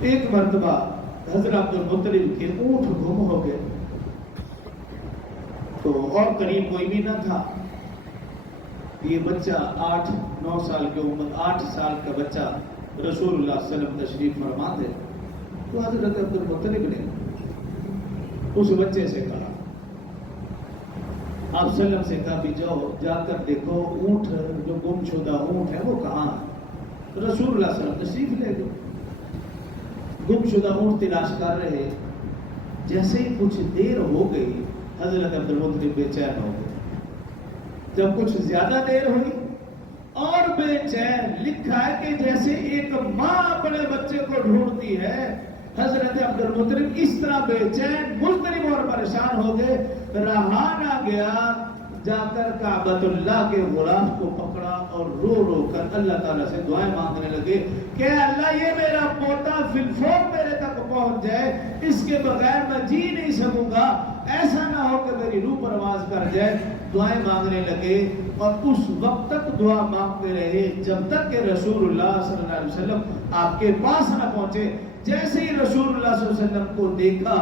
ایک مرتبہ حضرت عبدالمطلب کے اونٹ گم ہو گئے تو اور قریب کوئی بھی نہ تھا. یہ بچہ 8-9 سال کی عمر 8 سال کا بچہ رسول اللہ صلی اللہ علیہ وسلم تشریف فرما دے. تو حضرت عبدالمطلب نے اس بچے سے کہا، آپ صلی اللہ علیہ وسلم سے کہا بھی جاؤ جا کر دیکھو اونٹ جو گم شدہ اونٹ ہے وہ کہاں ہے. رسول اللہ صلی اللہ علیہ وسلم تشریف لے گئے، گم شدہ اونٹ تلاش کر رہے. جیسے ہی کچھ دیر ہو گئی حضرت عبدالمطلب بے چین ہو گئے. جب کچھ زیادہ دیر ہوئی اور بے چین، لکھا ہے کہ جیسے ایک ماں اپنے بچے کو ڈھونڈتی ہے، حضرت عبدالمطلب اس طرح بے چین مضطرب اور پریشان ہو گئے. رہا نہ گیا، جا کر کعبۃ اللہ کے غلاف کو پکڑا اور رو رو کر اللہ تعالیٰ سے دعائیں مانگنے لگے کہ اللہ یہ میرا پوتا فی الفور میرے تک پہنچ جائے، اس کے بغیر میں جی نہیں سکوں گا، ایسا نہ ہو کہ میری روح پرواز کر جائے. دعائیں مانگنے لگے اور اس وقت تک دعا مانگتے رہے جب تک کہ رسول اللہ صلی اللہ علیہ وسلم آپ کے پاس نہ پہنچے. جیسے ہی رسول اللہ صلی اللہ علیہ وسلم کو دیکھا،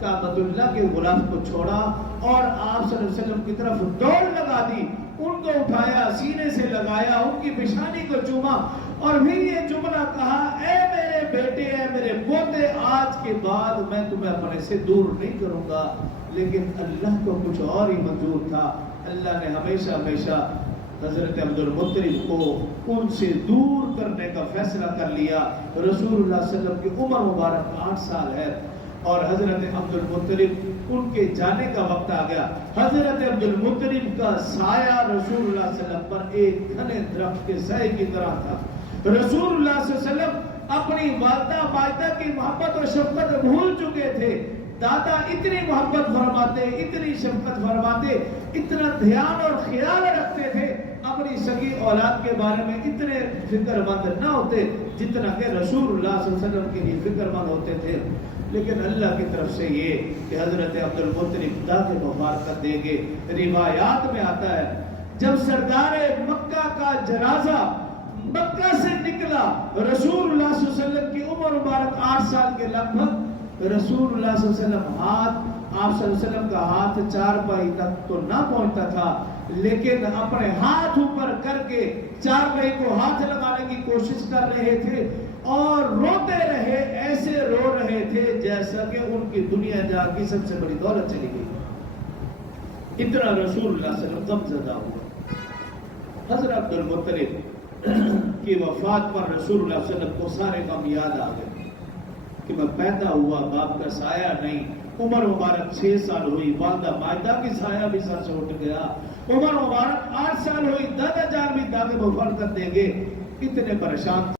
کعبۃ اللہ کے غلاف کو چھوڑا اور آپ صلی اللہ علیہ وسلم کی طرف دوڑ لگا دی. ان کو اٹھایا، سینے سے لگایا، ان کی پیشانی کو چوما اور پھر یہ جملہ کہا، اے میرے بیٹے، اے میرے پوتے، آج کے بعد میں تمہیں اپنے سے دور نہیں کروں گا. لیکن اللہ کو کچھ اور ہی منظور تھا. اللہ نے ہمیشہ ہمیشہ حضرت عبدالمطلب کو ان سے دور کرنے کا فیصلہ کر لیا. رسول اللہ صلی اللہ علیہ وسلم کی عمر مبارک 8 سال ہے اور حضرت عبدالمطلب ان کے جانے کا وقت آ گیا. حضرت عبدالمطلب کا سایہ رسول اللہ صلی اللہ علیہ وسلم پر ایک گھنے درخت کے سائے کی طرح تھا. رسول اللہ صلی اللہ علیہ وسلم اپنی والدہ ماجدہ کی محبت اور شفقت بھول چکے تھے. دادا اتنی محبت فرماتے، اتنی شفقت فرماتے، اتنا دھیان اور خیال رکھتے تھے، اپنی سگی اولاد کے بارے میں اتنے فکر مند نہ ہوتے جتنا کہ رسول اللہ صلی اللہ علیہ وسلم کے لیے فکر مند ہوتے تھے. لیکن اللہ کی طرف سے یہ کہ حضرت عبدالمطلب داغ مبارکت دیں گے. روایات میں آتا ہے جب سردار مکہ کا جنازہ مکہ سے نکلا، رسول اللہ صلی اللہ علیہ وسلم کی عمر مبارک 8 سال کے لگ بھگ، رسول اللہ صلی اللہ علیہ وسلم آپ صلی اللہ علیہ وسلم کا ہاتھ 4 پائی تک تو نہ پہنچتا تھا، لیکن اپنے ہاتھ اوپر کر کے 4 پائی کو ہاتھ لگانے کی کوشش کر رہے تھے اور روتے رہے، ایسے رو رہے تھے جیسا کہ ان کی دنیا جا کی سب سے بڑی دولت چلی گئی. اتنا رسول اللہ صلی اللہ علیہ وسلم غم زدہ ہوا. حضرت عبدالمطلب کی وفات پر رسول اللہ صلی اللہ علیہ وسلم کو سارے غم یاد آ گئے کہ میں پیدا ہوا، باپ کا سایہ نہیں. عمر مبارک 6 سال ہوئی، والدہ ماجدہ کی سایہ بھی سر سے اٹھ گیا. عمر مبارک 8 سال ہوئی، دادا جان بھی داغ مبارکت دیں گے. اتنے پریشان